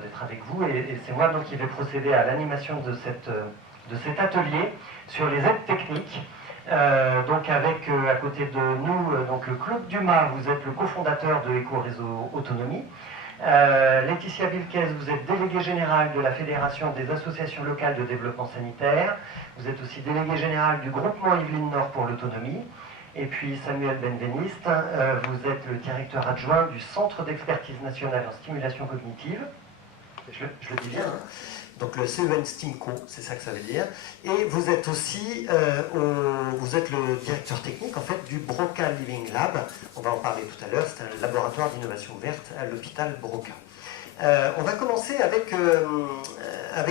d'être avec vous. Et c'est moi donc qui vais procéder à l'animation de cet atelier sur les aides techniques. Donc avec à côté de nous donc Claude Dumas, vous êtes le cofondateur de Éco-Réseau Autonomie. Laetitia Vilquez, vous êtes déléguée générale de la Fédération des associations locales de développement sanitaire. Vous êtes aussi déléguée générale du groupement Yvelines Nord pour l'autonomie. Et puis Samuel Benveniste, vous êtes le directeur adjoint du Centre d'expertise nationale en stimulation cognitive. Je le dis bien, hein. Donc le CEN STIMCO, c'est ça que ça veut dire. Et vous êtes aussi vous êtes le directeur technique en fait du Broca Living Lab. On va en parler tout à l'heure, c'est un laboratoire d'innovation verte à l'hôpital Broca. On va commencer avec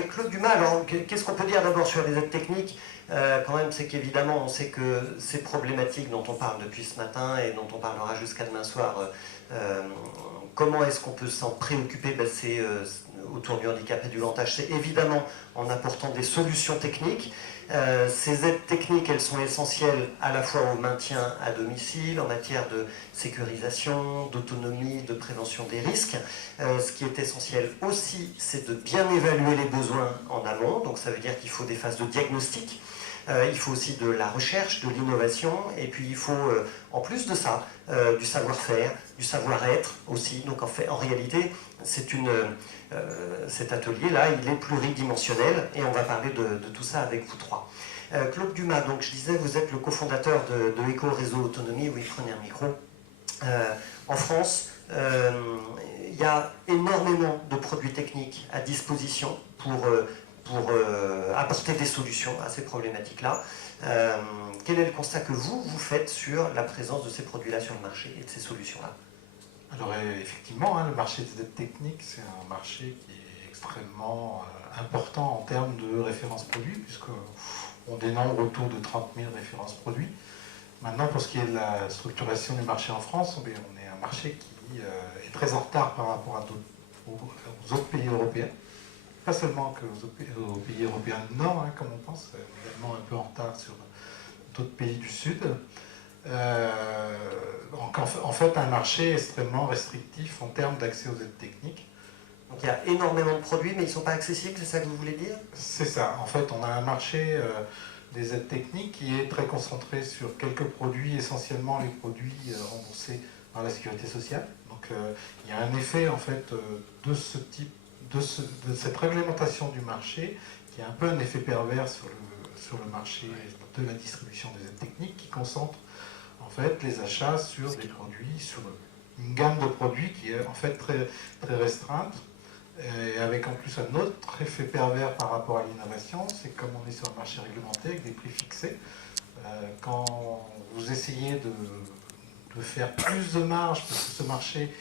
Claude Dumas. Alors qu'est-ce qu'on peut dire d'abord sur les aides techniques? Quand même, c'est qu'évidemment, on sait que ces problématiques dont on parle depuis ce matin et dont on parlera jusqu'à demain soir, comment est-ce qu'on peut s'en préoccuper? C'est autour du handicap et du grand âge, c'est évidemment en apportant des solutions techniques. Ces aides techniques, elles sont essentielles à la fois au maintien à domicile, en matière de sécurisation, d'autonomie, de prévention des risques. Ce qui est essentiel aussi, c'est de bien évaluer les besoins en amont. Donc ça veut dire qu'il faut des phases de diagnostic. Il faut aussi de la recherche, de l'innovation, et puis il faut, en plus de ça, du savoir-faire, du savoir-être aussi. Donc en réalité, cet atelier-là, il est pluridimensionnel, et on va parler de tout ça avec vous trois. Claude Dumas, donc je disais, vous êtes le cofondateur de Éco-Réseau Autonomie, oui, prenez un micro. En France, il y a énormément de produits techniques à disposition pour apporter des solutions à ces problématiques-là. Quel est le constat que vous faites sur la présence de ces produits-là sur le marché et de ces solutions-là? Alors effectivement, le marché des aides techniques, c'est un marché qui est extrêmement important en termes de références produits, puisqu'on dénombre autour de 30 000 références produits. Maintenant, pour ce qui est de la structuration du marché en France, on est un marché qui est très en retard par rapport aux autres pays européens. Pas seulement aux pays européens du Nord, comme on pense, mais également un peu en retard sur d'autres pays du Sud. En fait, un marché extrêmement restrictif en termes d'accès aux aides techniques. Donc il y a énormément de produits, mais ils ne sont pas accessibles, c'est ça que vous voulez dire? C'est ça. En fait, on a un marché des aides techniques qui est très concentré sur quelques produits, essentiellement les produits remboursés par la sécurité sociale. Donc il y a un effet en fait de ce type, de cette réglementation du marché, qui est un peu un effet pervers sur le marché de la distribution des aides techniques, qui concentre en fait les achats sur des produits, sur une gamme de produits qui est en fait très, très restreinte, et avec en plus un autre effet pervers par rapport à l'innovation, c'est que comme on est sur un marché réglementé avec des prix fixés, quand vous essayez de faire plus de marge, parce que ce marché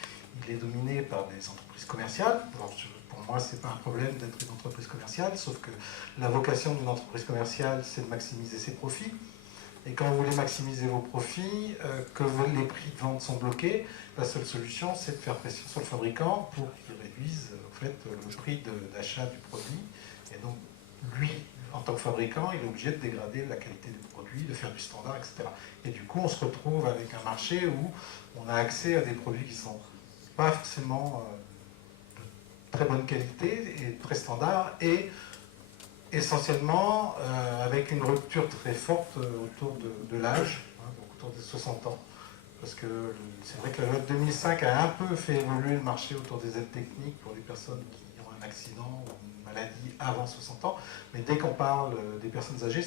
il est dominé par des entreprises commerciales. Alors, pour moi, ce n'est pas un problème d'être une entreprise commerciale, sauf que la vocation d'une entreprise commerciale, c'est de maximiser ses profits. Et quand vous voulez maximiser vos profits, que les prix de vente sont bloqués, la seule solution, c'est de faire pression sur le fabricant pour qu'il réduise en fait, le prix d'achat du produit. Et donc, lui, en tant que fabricant, il est obligé de dégrader la qualité du produit, de faire du standard, etc. Et du coup, on se retrouve avec un marché où on a accès à des produits qui sont pas forcément de très bonne qualité et très standard, et essentiellement avec une rupture très forte autour de l'âge, donc autour des 60 ans. Parce que c'est vrai que la loi de 2005 a un peu fait évoluer le marché autour des aides techniques pour les personnes qui ont un accident ou une maladie avant 60 ans, mais dès qu'on parle des personnes âgées,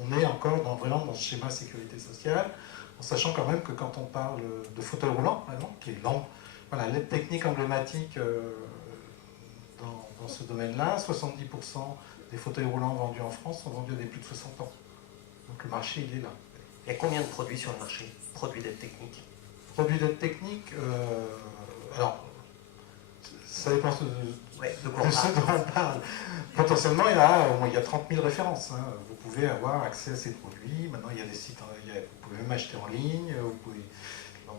on est encore vraiment dans ce schéma sécurité sociale, en sachant quand même que quand on parle de fauteuil roulant, par exemple, qui est lent, voilà, l'aide technique emblématique dans ce domaine-là, 70% des fauteuils roulants vendus en France sont vendus à des plus de 60 ans. Donc le marché, il est là. Il y a combien de produits sur le marché? Produits d'aide technique? Produits d'aide technique, alors, ça dépend de ce dont on parle. Potentiellement, il y a 30 000 références. Vous pouvez avoir accès à ces produits. Maintenant, il y a des sites, vous pouvez même acheter en ligne.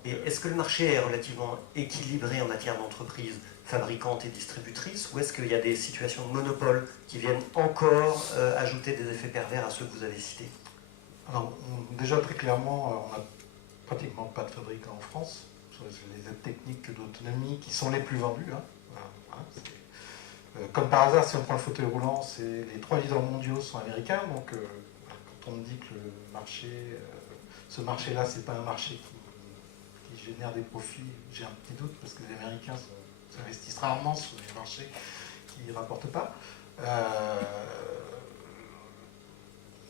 Et est-ce que le marché est relativement équilibré en matière d'entreprises fabricantes et distributrices, ou est-ce qu'il y a des situations de monopole qui viennent encore ajouter des effets pervers à ceux que vous avez cités? Alors, déjà, très clairement, on n'a pratiquement pas de fabricants en France, sur les aides techniques d'autonomie qui sont les plus vendues. Voilà. Comme par hasard, si on prend le fauteuil roulant, les 3 leaders mondiaux sont américains, donc quand on me dit que ce marché-là, c'est pas un marché qui génère des profits, j'ai un petit doute, parce que les Américains s'investissent rarement sur des marchés qui ne rapportent pas.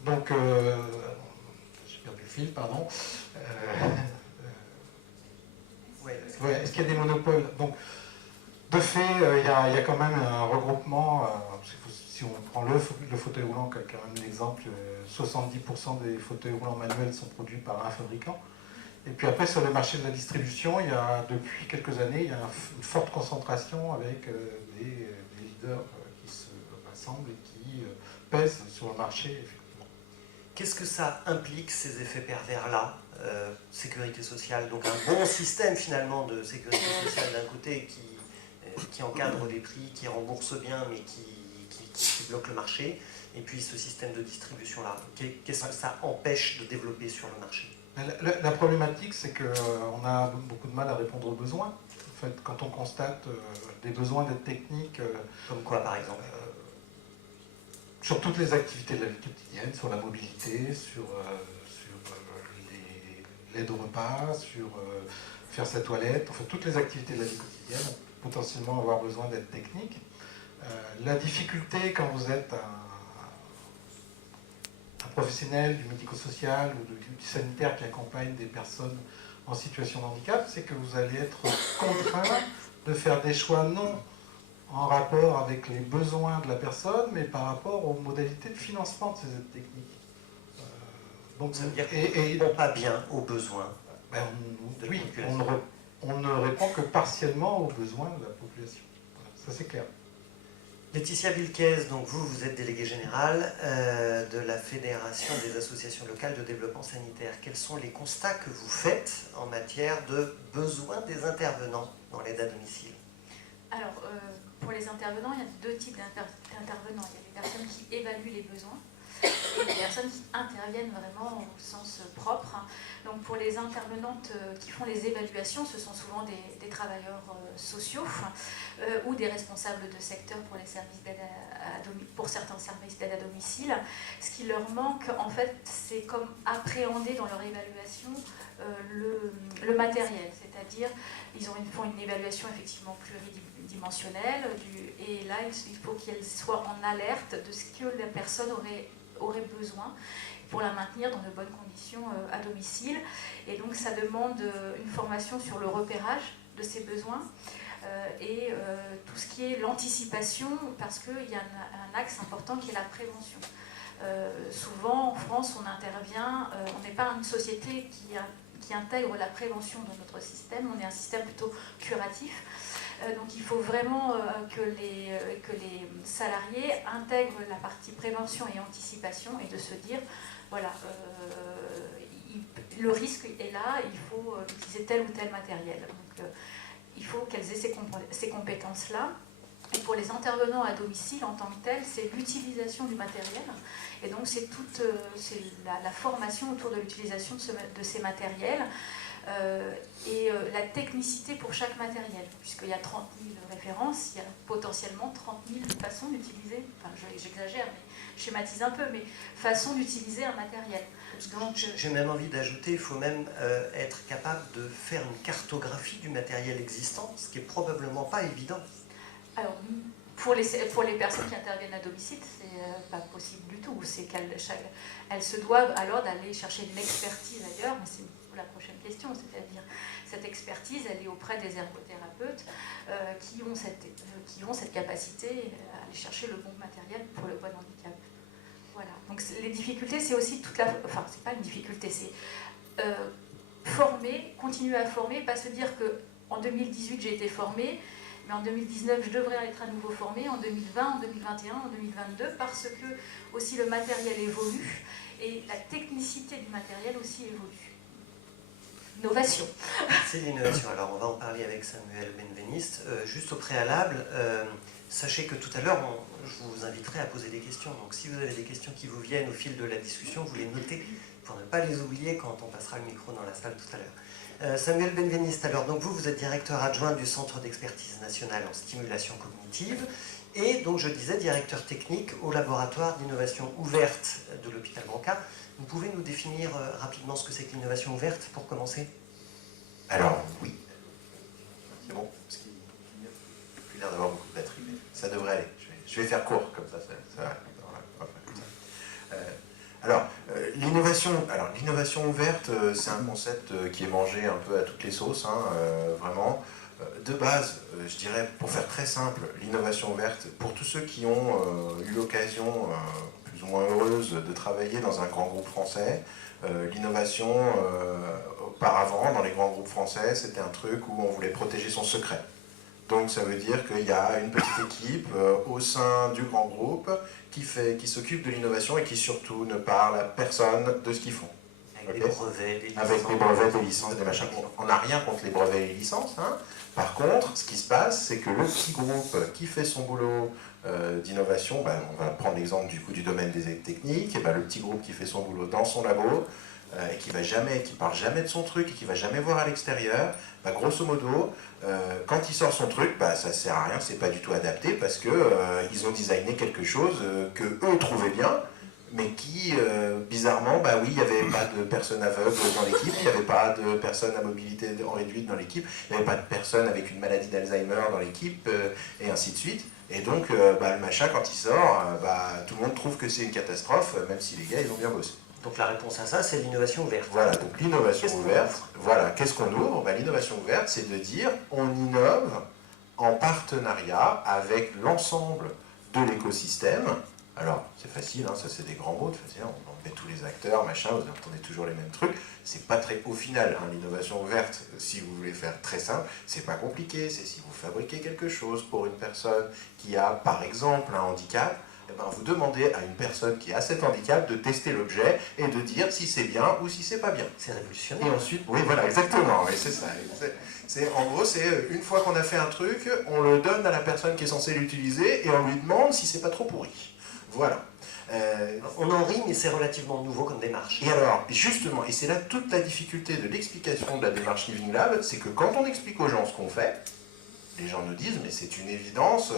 Donc, j'ai perdu le fil, pardon. Est-ce qu'il y a des monopoles? Donc, de fait, il y a quand même un regroupement. Si on prend le fauteuil roulant, qui est quand même l'exemple, 70% des fauteuils roulants manuels sont produits par un fabricant. Et puis après, sur le marché de la distribution, depuis quelques années, il y a une forte concentration avec des leaders qui se rassemblent et qui pèsent sur le marché, effectivement. Qu'est-ce que ça implique, ces effets pervers-là? Sécurité sociale, donc un bon système finalement de sécurité sociale d'un côté qui encadre les prix, qui rembourse bien, mais qui bloque le marché, et puis ce système de distribution-là. Qu'est-ce que ça empêche de développer sur le marché? La problématique, c'est qu'on a beaucoup de mal à répondre aux besoins. En fait, quand on constate des besoins d'aide technique... Comme quoi, par exemple? Sur toutes les activités de la vie quotidienne, sur la mobilité, sur l'aide au repas, sur faire sa toilette, enfin toutes les activités de la vie quotidienne, on peut potentiellement avoir besoin d'aide technique. La difficulté quand vous êtes un professionnel du médico-social ou du sanitaire qui accompagne des personnes en situation de handicap, c'est que vous allez être contraint de faire des choix non en rapport avec les besoins de la personne, mais par rapport aux modalités de financement de ces aides techniques. Donc ça veut dire qu'on ne répond pas bien aux besoins de la population. On ne répond que partiellement aux besoins de la population. Voilà, ça c'est clair. Laetitia Wilkes, donc vous êtes déléguée générale de la Fédération des associations locales de développement sanitaire. Quels sont les constats que vous faites en matière de besoins des intervenants dans l'aide à domicile? Alors, pour les intervenants, il y a 2 types d'intervenants. Il y a des personnes qui évaluent les besoins et des personnes qui interviennent vraiment au sens propre. Donc pour les intervenantes qui font les évaluations, ce sont souvent des travailleurs sociaux ou des responsables de secteur pour les services d'aide pour certains services d'aide à domicile. Ce qui leur manque, en fait, c'est comme appréhender dans leur évaluation le matériel, c'est-à-dire ils font une évaluation effectivement pluridimensionnelle et là il faut qu'elle soit en alerte de ce que la personne aurait besoin pour la maintenir dans de bonnes conditions à domicile. Et donc ça demande une formation sur le repérage de ces besoins et tout ce qui est l'anticipation, parce qu'il y a un axe important qui est la prévention. Souvent en France on intervient, on n'est pas une société qui intègre la prévention dans notre système, on est un système plutôt curatif. Donc il faut vraiment que les salariés intègrent la partie prévention et anticipation et de se dire, voilà, le risque est là, il faut utiliser tel ou tel matériel. Donc il faut qu'elles aient ces compétences-là. Et pour les intervenants à domicile en tant que tel, c'est l'utilisation du matériel. Et donc c'est la formation autour de l'utilisation de ces matériels. Et la technicité pour chaque matériel, puisqu'il y a 30 000 références, il y a potentiellement 30 000 façons d'utiliser, enfin j'exagère, mais je schématise un peu, mais façons d'utiliser un matériel. Donc, j'ai même envie d'ajouter, il faut même être capable de faire une cartographie du matériel existant, ce qui n'est probablement pas évident. Alors, pour les personnes qui interviennent à domicile, c'est pas possible du tout. C'est qu'elles se doivent alors d'aller chercher une expertise ailleurs, mais c'est la prochaine question, c'est-à-dire cette expertise, elle est auprès des ergothérapeutes qui ont cette capacité à aller chercher le bon matériel pour le bon handicap. Voilà. Donc les difficultés, c'est aussi enfin, c'est pas une difficulté, c'est former, continuer à former, pas se dire que en 2018 j'ai été formée, mais en 2019 je devrais être à nouveau formée, en 2020, en 2021, en 2022, parce que aussi le matériel évolue et la technicité du matériel aussi évolue. Innovation. C'est l'innovation. Alors on va en parler avec Samuel Benveniste. Juste au préalable, sachez que tout à l'heure, je vous inviterai à poser des questions. Donc si vous avez des questions qui vous viennent au fil de la discussion, vous les notez pour ne pas les oublier quand on passera le micro dans la salle tout à l'heure. Samuel Benveniste, alors donc vous êtes directeur adjoint du Centre d'expertise nationale en stimulation cognitive. Et donc je disais directeur technique au laboratoire d'innovation ouverte de l'hôpital Broca. Vous pouvez nous définir rapidement ce que c'est que l'innovation ouverte pour commencer? Alors, oui. C'est bon, parce qu'il n'a plus l'air d'avoir beaucoup de batterie, mais ça devrait aller. Je vais faire court, comme ça va. On va faire comme ça. L'innovation ouverte, c'est un concept qui est mangé un peu à toutes les sauces, hein, vraiment. De base, je dirais, pour faire très simple, l'innovation ouverte, pour tous ceux qui ont eu l'occasion, plus ou moins heureuse, de travailler dans un grand groupe français, l'innovation, auparavant, dans les grands groupes français, c'était un truc où on voulait protéger son secret. Donc ça veut dire qu'il y a une petite équipe au sein du grand groupe qui s'occupe de l'innovation et qui surtout ne parle à personne de ce qu'ils font. Avec des brevets, des licences. Avec des brevets, des licences, des machins. On n'a rien contre les brevets et les licences. Hein. Par contre, ce qui se passe, c'est que le petit groupe qui fait son boulot d'innovation, on va prendre l'exemple du domaine des aides techniques, et le petit groupe qui fait son boulot dans son labo, et qui parle jamais de son truc et qui va jamais voir à l'extérieur, grosso modo, quand il sort son truc, ça sert à rien, c'est pas du tout adapté parce que ils ont designé quelque chose que eux trouvaient bien, mais qui, bizarrement, oui, il n'y avait pas de personnes aveugles dans l'équipe, il n'y avait pas de personnes à mobilité réduite dans l'équipe, il n'y avait pas de personnes avec une maladie d'Alzheimer dans l'équipe, et ainsi de suite. Et donc, le machin, quand il sort, tout le monde trouve que c'est une catastrophe, même si les gars, ils ont bien bossé. Donc la réponse à ça, c'est l'innovation ouverte. Voilà, donc l'innovation ouverte, voilà, qu'est-ce qu'on ouvre? L'innovation ouverte, c'est de dire, on innove en partenariat avec l'ensemble de l'écosystème. Alors, c'est facile, hein, ça c'est des grands mots, on met tous les acteurs, machin, vous entendez toujours les mêmes trucs. C'est pas très, au final, hein, l'innovation ouverte, si vous voulez faire très simple, c'est pas compliqué, c'est si vous fabriquez quelque chose pour une personne qui a, par exemple, un handicap, vous demandez à une personne qui a cet handicap de tester l'objet et de dire si c'est bien ou si c'est pas bien. C'est révolutionnaire. Et ensuite, oui, voilà, exactement, oui, c'est ça. En gros, c'est une fois qu'on a fait un truc, on le donne à la personne qui est censée l'utiliser et on lui demande si c'est pas trop pourri. Voilà. On en rit, mais c'est relativement nouveau comme démarche. Et alors, justement, et c'est là toute la difficulté de l'explication de la démarche Living Lab, c'est que quand on explique aux gens ce qu'on fait, les gens nous disent, mais c'est une évidence,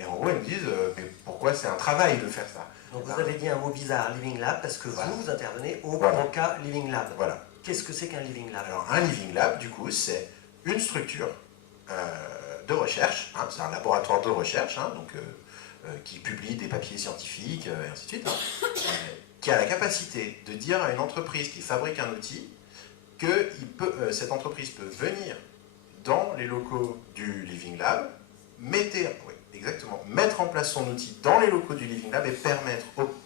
et en gros, ils me disent, mais pourquoi c'est un travail de faire ça? Donc vous avez dit un mot bizarre, Living Lab, parce que vous intervenez au Voilà. Broca Living Lab. Voilà. Qu'est-ce que c'est qu'un Living Lab? Alors, un Living Lab, du coup, c'est une structure de recherche, hein, c'est un laboratoire de recherche, hein, donc, qui publie des papiers scientifiques, et ainsi de suite, hein, qui a la capacité de dire à une entreprise qui fabrique un outil que cette entreprise peut venir dans les locaux du Living Lab, mettre en place son outil dans les locaux du Living Lab et permettre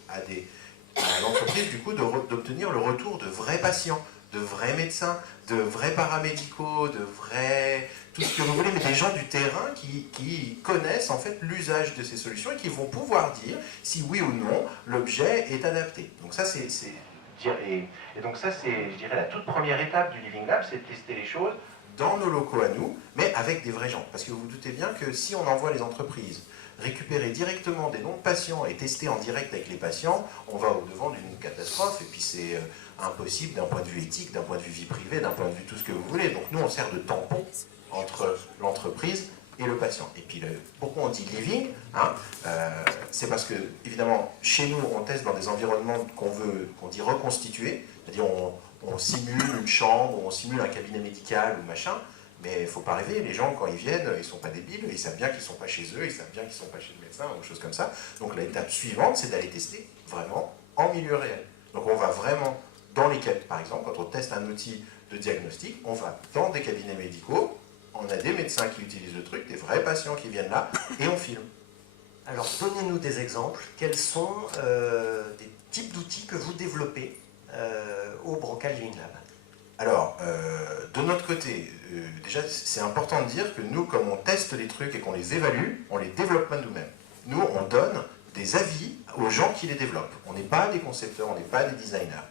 à l'entreprise du coup d'obtenir le retour de vrais patients, de vrais médecins, de vrais paramédicaux, de vrais... tout ce que vous voulez, mais des gens du terrain qui connaissent en fait l'usage de ces solutions et qui vont pouvoir dire si oui ou non l'objet est adapté. Donc ça donc ça c'est, je dirais, la toute première étape du Living Lab, c'est de tester les choses dans nos locaux à nous, mais avec des vrais gens. Parce que vous vous doutez bien que si on envoie les entreprises récupérer directement des noms de patients et tester en direct avec les patients, on va au-devant d'une catastrophe, et puis c'est impossible d'un point de vue éthique, d'un point de vue vie privée, d'un point de vue tout ce que vous voulez. Donc nous, on sert de tampon entre l'entreprise et le patient. Et puis pourquoi on dit living, hein, c'est parce que, évidemment, chez nous, on teste dans des environnements qu'on dit reconstitués, c'est-à-dire on simule une chambre, on simule un cabinet médical ou machin, mais il ne faut pas rêver, les gens quand ils viennent, ils ne sont pas débiles, ils savent bien qu'ils ne sont pas chez eux, ils savent bien qu'ils ne sont pas chez le médecin ou choses comme ça. Donc l'étape suivante, c'est d'aller tester vraiment en milieu réel. Donc on va vraiment dans les cabinets, par exemple, quand on teste un outil de diagnostic, on va dans des cabinets médicaux, on a des médecins qui utilisent le truc, des vrais patients qui viennent là, et on filme. Alors donnez-nous des exemples, quels sont des types d'outils que vous développez au Broca Living Lab? Alors, de notre côté, déjà, c'est important de dire que nous, comme on teste les trucs et qu'on les évalue, on les développe pas nous-mêmes. Nous, on donne des avis aux gens qui les développent. On n'est pas des concepteurs, on n'est pas des designers.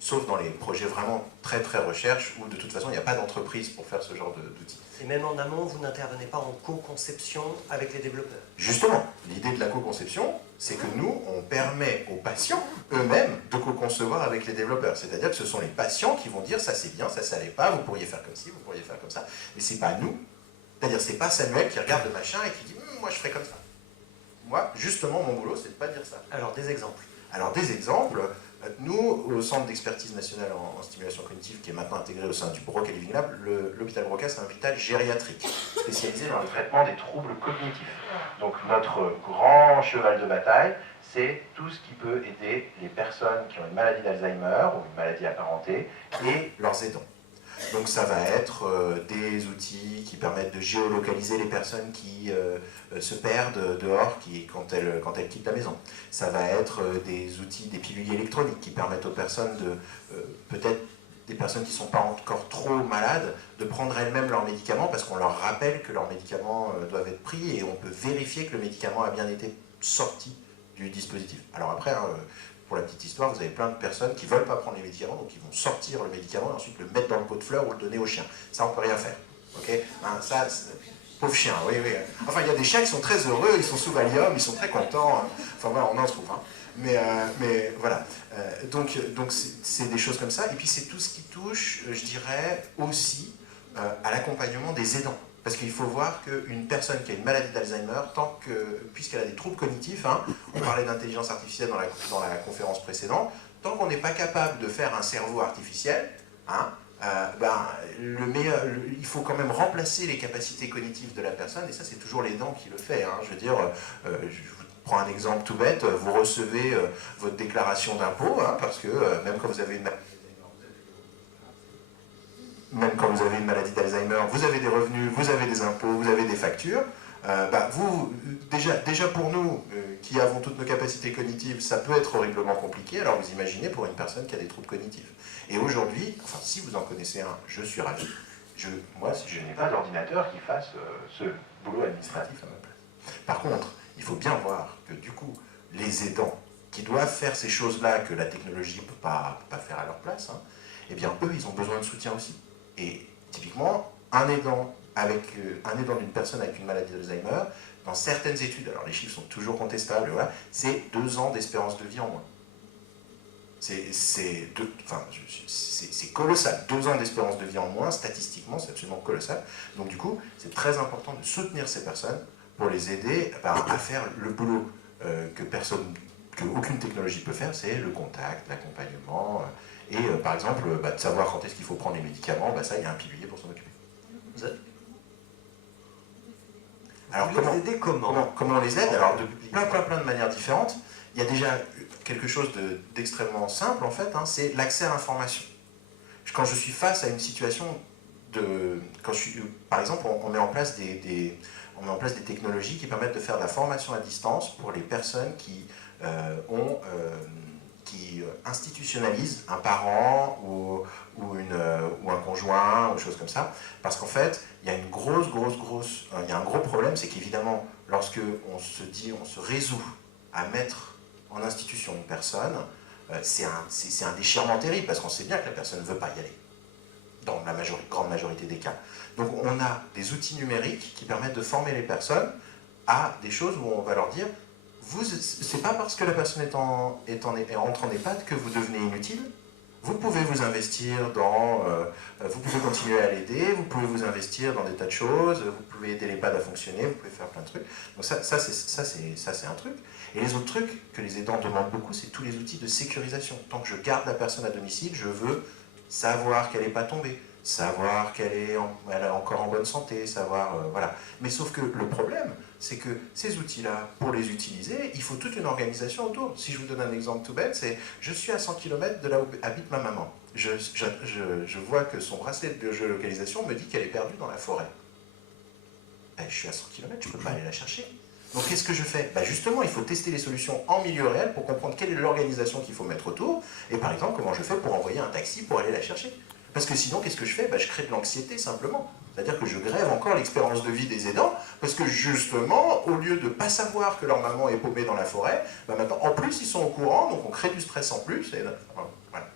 Sauf dans les projets vraiment très très recherche, où de toute façon, il n'y a pas d'entreprise pour faire ce genre d'outils. Et même en amont, vous n'intervenez pas en co-conception avec les développeurs? Justement, l'idée de la co-conception, c'est que nous, on permet aux patients eux-mêmes de co-concevoir avec les développeurs. C'est-à-dire que ce sont les patients qui vont dire ça c'est bien, ça l'est pas, vous pourriez faire comme ci, vous pourriez faire comme ça. Mais c'est pas nous. C'est-à-dire c'est pas Samuel qui regarde le machin et qui dit moi je ferai comme ça. Moi, justement, mon boulot, c'est de pas dire ça. Alors, des exemples. Alors, des exemples. Nous, au Centre d'expertise nationale en stimulation cognitive, qui est maintenant intégré au sein du Broca Living Lab, l'hôpital Broca, c'est un hôpital gériatrique, spécialisé dans le traitement des troubles cognitifs. Donc, notre grand cheval de bataille, c'est tout ce qui peut aider les personnes qui ont une maladie d'Alzheimer ou une maladie apparentée et leurs aidants. Donc ça va être des outils qui permettent de géolocaliser les personnes qui se perdent dehors quand elles quittent la maison. Ça va être des outils, des pilules électroniques qui permettent aux personnes peut-être des personnes qui ne sont pas encore trop malades, de prendre elles-mêmes leurs médicaments parce qu'on leur rappelle que leurs médicaments doivent être pris et on peut vérifier que le médicament a bien été sorti du dispositif. Alors après, pour la petite histoire, vous avez plein de personnes qui ne veulent pas prendre les médicaments, donc ils vont sortir le médicament et ensuite le mettre dans le pot de fleurs ou le donner au chien. Ça, on ne peut rien faire. Okay, hein, ça, pauvre chien, oui, oui. Enfin, il y a des chiens qui sont très heureux, ils sont sous Valium, ils sont très contents. Enfin voilà, on en trouve. Hein. Mais voilà. Donc c'est des choses comme ça. Et puis c'est tout ce qui touche, je dirais, aussi à l'accompagnement des aidants. Parce qu'il faut voir qu'une personne qui a une maladie d'Alzheimer, puisqu'elle a des troubles cognitifs, hein, on parlait d'intelligence artificielle dans la conférence précédente, tant qu'on n'est pas capable de faire un cerveau artificiel, hein, il faut quand même remplacer les capacités cognitives de la personne, et ça c'est toujours l'aidant qui le fait. Hein. Je veux dire, je vous prends un exemple tout bête, vous recevez votre déclaration d'impôt, hein, parce que même quand vous avez une maladie d'Alzheimer, vous avez des revenus, vous avez des impôts, vous avez des factures. Déjà pour nous, qui avons toutes nos capacités cognitives, ça peut être horriblement compliqué. Alors vous imaginez pour une personne qui a des troubles cognitifs. Et aujourd'hui, enfin si vous en connaissez un, je suis ravi. Moi, je n'ai pas d'ordinateur qui fasse ce boulot administratif à ma place. Par contre, il faut bien voir que du coup, les aidants qui doivent faire ces choses-là que la technologie ne peut pas faire à leur place, hein, eh bien eux, ils ont besoin de soutien aussi. Et typiquement, un aidant d'une personne avec une maladie d'Alzheimer, dans certaines études, alors les chiffres sont toujours contestables, voilà, c'est 2 ans d'espérance de vie en moins. C'est colossal. 2 ans d'espérance de vie en moins, statistiquement, c'est absolument colossal. Donc du coup, c'est très important de soutenir ces personnes pour les aider à faire le boulot qu'aucune technologie peut faire, c'est le contact, l'accompagnement, et par exemple, de savoir quand est-ce qu'il faut prendre les médicaments, ça, il y a un pilulier pour s'en occuper. Alors comment on les aide? Alors de plein de manières différentes. Il y a déjà quelque chose d'extrêmement simple en fait, hein, c'est l'accès à l'information. Quand je suis face à une situation par exemple, on met en place des technologies qui permettent de faire de la formation à distance pour les personnes qui institutionnalisent un parent ou un conjoint, ou choses comme ça, parce qu'en fait, il y a un gros problème, c'est qu'évidemment, lorsque on se résout à mettre en institution une personne, c'est un déchirement terrible, parce qu'on sait bien que la personne ne veut pas y aller, dans la grande majorité des cas. Donc on a des outils numériques qui permettent de former les personnes à des choses où on va leur dire, c'est pas parce que la personne rentre en EHPAD que vous devenez inutile. Vous pouvez vous investir vous pouvez continuer à l'aider, vous pouvez vous investir dans des tas de choses, vous pouvez aider l'EHPAD à fonctionner, vous pouvez faire plein de trucs. Donc ça c'est un truc. Et les autres trucs que les aidants demandent beaucoup, c'est tous les outils de sécurisation. Tant que je garde la personne à domicile, je veux savoir qu'elle n'est pas tombée, savoir qu'elle est encore en bonne santé, voilà. Mais sauf que le problème, c'est que ces outils-là, pour les utiliser, il faut toute une organisation autour. Si je vous donne un exemple tout bête, c'est je suis à 100 km de là où habite ma maman. Je vois que son bracelet de géolocalisation me dit qu'elle est perdue dans la forêt. Je suis à 100 km, je ne peux pas aller la chercher. Donc qu'est-ce que je fais? Justement, il faut tester les solutions en milieu réel pour comprendre quelle est l'organisation qu'il faut mettre autour. Et par exemple, comment je fais pour envoyer un taxi pour aller la chercher. Parce que sinon, qu'est-ce que je fais? Je crée de l'anxiété simplement. C'est-à-dire que je grève encore l'expérience de vie des aidants, parce que justement, au lieu de ne pas savoir que leur maman est paumée dans la forêt, maintenant, en plus, ils sont au courant, donc on crée du stress en plus. Et voilà.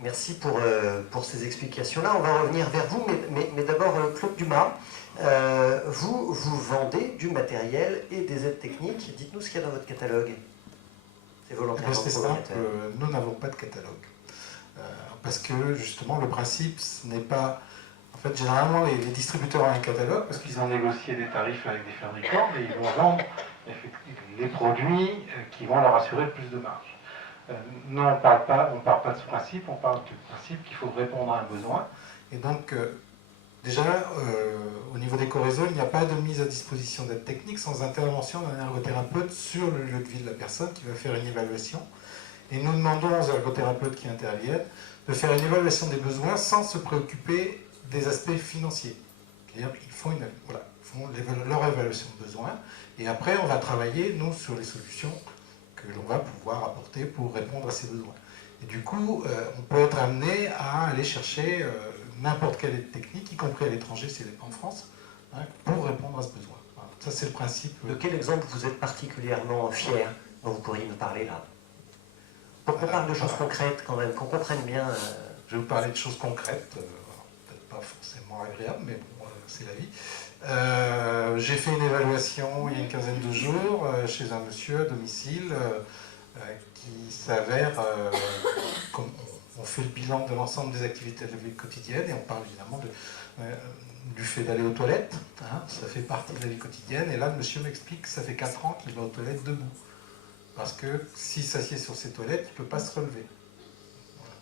Merci pour ces explications-là. On va revenir vers vous, mais d'abord, Claude Dumas, vous vendez du matériel et des aides techniques. Dites-nous ce qu'il y a dans votre catalogue. C'est volontairement provocateur. Nous n'avons pas de catalogue. Parce que justement, le principe, ce n'est pas... En fait, généralement, les distributeurs ont un catalogue parce qu'ils ont négocié des tarifs avec des fabricants et ils vont vendre effectivement les produits qui vont leur assurer le plus de marge. Nous, on ne parle pas de ce principe, on parle du principe qu'il faut répondre à un besoin. Et donc, déjà, au niveau des co-réseaux, il n'y a pas de mise à disposition d'aide technique sans intervention d'un ergothérapeute sur le lieu de vie de la personne qui va faire une évaluation. Et nous demandons aux ergothérapeutes qui interviennent de faire une évaluation des besoins sans se préoccuper des aspects financiers. C'est-à-dire qu'ils font, leur évaluation de besoins et après on va travailler, nous, sur les solutions que l'on va pouvoir apporter pour répondre à ces besoins. Et du coup, on peut être amené à aller chercher n'importe quelle aide technique, y compris à l'étranger, si elle n'est pas en France, hein, pour répondre à ce besoin. Voilà. Ça, c'est le principe. De quel exemple vous êtes particulièrement fier dont vous pourriez nous parler là? Pour qu'on parle de choses concrètes quand même, qu'on comprenne bien. Je vais vous parler de choses concrètes, peut-être pas forcément agréables, mais bon, c'est la vie. J'ai fait une évaluation il y a une quinzaine de jours chez un monsieur à domicile qui s'avère, comme on fait le bilan de l'ensemble des activités de la vie quotidienne et on parle évidemment du fait d'aller aux toilettes, hein, ça fait partie de la vie quotidienne. Et là, le monsieur m'explique que ça fait 4 ans qu'il va aux toilettes debout. Parce que s'il s'assied sur ses toilettes, il ne peut pas se relever. Voilà.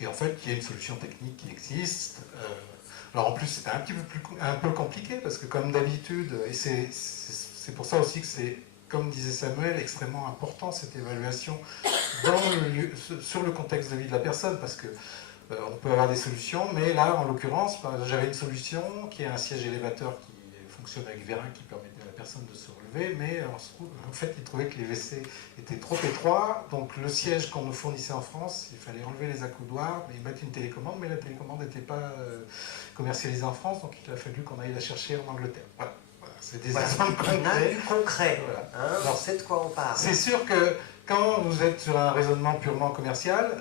Et en fait, il y a une solution technique qui existe. Alors en plus, c'était un peu compliqué, parce que comme d'habitude, et c'est pour ça aussi que c'est, comme disait Samuel, extrêmement important cette évaluation sur le contexte de vie de la personne, parce que on peut avoir des solutions, mais là, en l'occurrence, j'avais une solution qui est un siège élévateur qui fonctionne avec vérin, qui permettait à la personne de se relever, mais en fait, il trouvait que les WC étaient trop étroits, donc le siège qu'on nous fournissait en France, il fallait enlever les accoudoirs et mettre une télécommande, mais la télécommande n'était pas commercialisée en France, donc il a fallu qu'on aille la chercher en Angleterre. Voilà. C'est des exemples concrets. On a du concret, voilà. Hein, on sait de quoi on parle. C'est sûr que quand vous êtes sur un raisonnement purement commercial,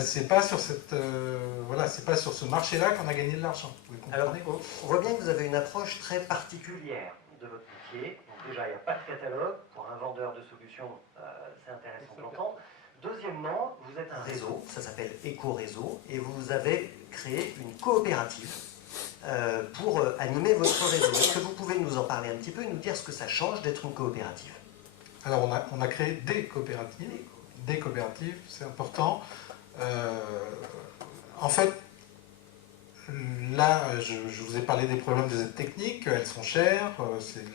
c'est pas sur c'est pas sur ce marché-là qu'on a gagné de l'argent. Alors, on voit bien que vous avez une approche très particulière de votre métier. Donc déjà, il n'y a pas de catalogue. Pour un vendeur de solutions, c'est intéressant de l'entendre. Deuxièmement, vous êtes un réseau, ça s'appelle Éco-Réseau, et vous avez créé une coopérative pour animer votre réseau. Est-ce que vous pouvez nous en parler un petit peu et nous dire ce que ça change d'être une coopérative? Alors, on a créé des coopératives. Des coopératives, c'est important. En fait, là, je vous ai parlé des problèmes des aides techniques. Elles sont chères.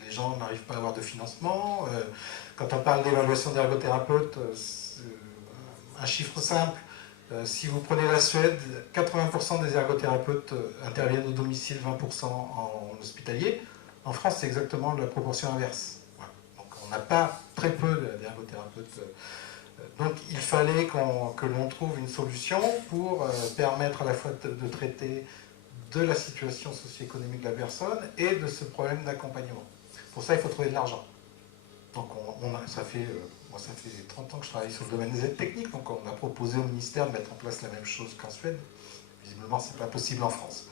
Les gens n'arrivent pas à avoir de financement. Quand on parle d'évaluation d'ergothérapeutes, un chiffre simple. Si vous prenez la Suède, 80% des ergothérapeutes interviennent au domicile, 20% en hospitalier. En France, c'est exactement la proportion inverse. Voilà. Donc on n'a pas très peu d'ergothérapeutes. Donc il fallait que l'on trouve une solution pour permettre à la fois de traiter de la situation socio-économique de la personne et de ce problème d'accompagnement. Pour ça, il faut trouver de l'argent. Donc ça fait 30 ans que je travaille sur le domaine des aides techniques, donc on a proposé au ministère de mettre en place la même chose qu'en Suède. Visiblement, ce n'est pas possible en France.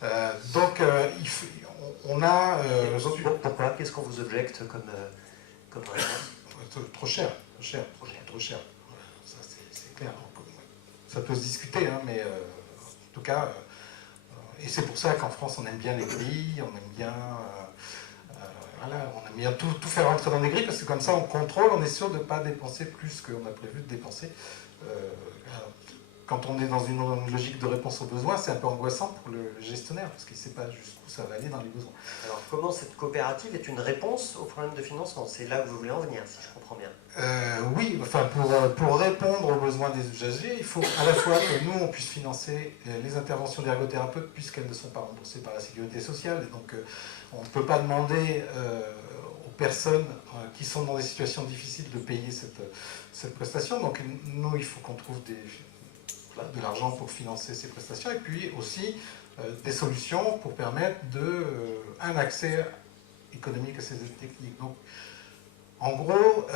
On a... Pourquoi? Qu'est-ce qu'on vous objecte comme réponse? Trop cher. Voilà, ça c'est clair. Ça peut se discuter, hein, mais en tout cas... et c'est pour ça qu'en France, on aime bien les grilles, on aime bien... on aime bien tout faire rentrer dans des grilles, parce que comme ça, on contrôle, on est sûr de ne pas dépenser plus qu'on a prévu de dépenser. Quand on est dans une logique de réponse aux besoins, c'est un peu angoissant pour le gestionnaire, parce qu'il ne sait pas jusqu'où ça va aller dans les besoins. Alors, comment cette coopérative est une réponse au problème de financement? C'est là où vous voulez en venir, si je comprends bien. Oui, enfin, pour répondre aux besoins des usagers, il faut à la fois que nous, on puisse financer les interventions d'ergothérapeutes, puisqu'elles ne sont pas remboursées par la sécurité sociale. Et donc, on ne peut pas demander aux personnes qui sont dans des situations difficiles de payer cette prestation. Donc, nous, il faut qu'on trouve de l'argent pour financer ces prestations, et puis aussi des solutions pour permettre un accès économique à ces aides techniques. Donc, en gros,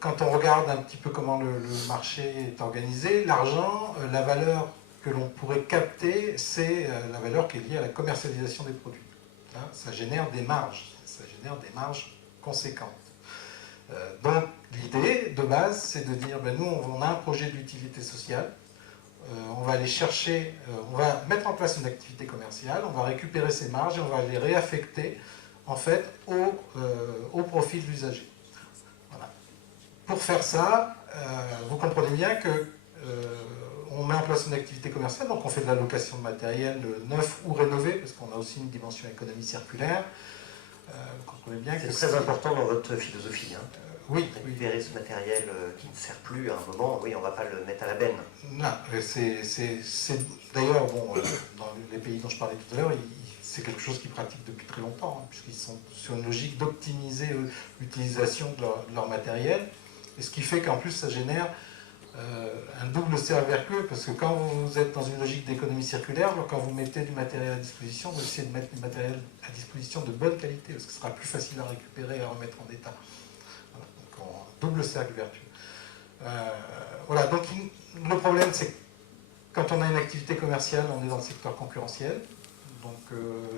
quand on regarde un petit peu comment le marché est organisé, l'argent, la valeur que l'on pourrait capter, c'est la valeur qui est liée à la commercialisation des produits. Hein, ça génère des marges conséquentes. Donc l'idée de base, c'est de dire, nous, on a un projet d'utilité sociale, on va aller chercher, on va mettre en place une activité commerciale, on va récupérer ces marges et on va les réaffecter en fait au profit de l'usager. pour faire ça, vous comprenez bien que on met en place une activité commerciale, donc on fait de la location de matériel neuf ou rénové, parce qu'on a aussi une dimension économie circulaire. Vous comprenez bien que c'est très important dans votre philosophie. Hein. Oui, Récupérer ce matériel qui ne sert plus à un moment, oui, on ne va pas le mettre à la benne. Non, c'est d'ailleurs, bon, dans les pays dont je parlais tout à l'heure, c'est quelque chose qu'ils pratiquent depuis très longtemps, hein, puisqu'ils sont sur une logique d'optimiser l'utilisation de leur matériel, et ce qui fait qu'en plus ça génère un double cercle vertueux, parce que quand vous êtes dans une logique d'économie circulaire, quand vous mettez du matériel à disposition, vous essayez de mettre du matériel à disposition de bonne qualité, parce que ce sera plus facile à récupérer et à remettre en état. Voilà, donc double cercle vertueux. Voilà, donc le problème c'est que quand on a une activité commerciale, on est dans le secteur concurrentiel. Donc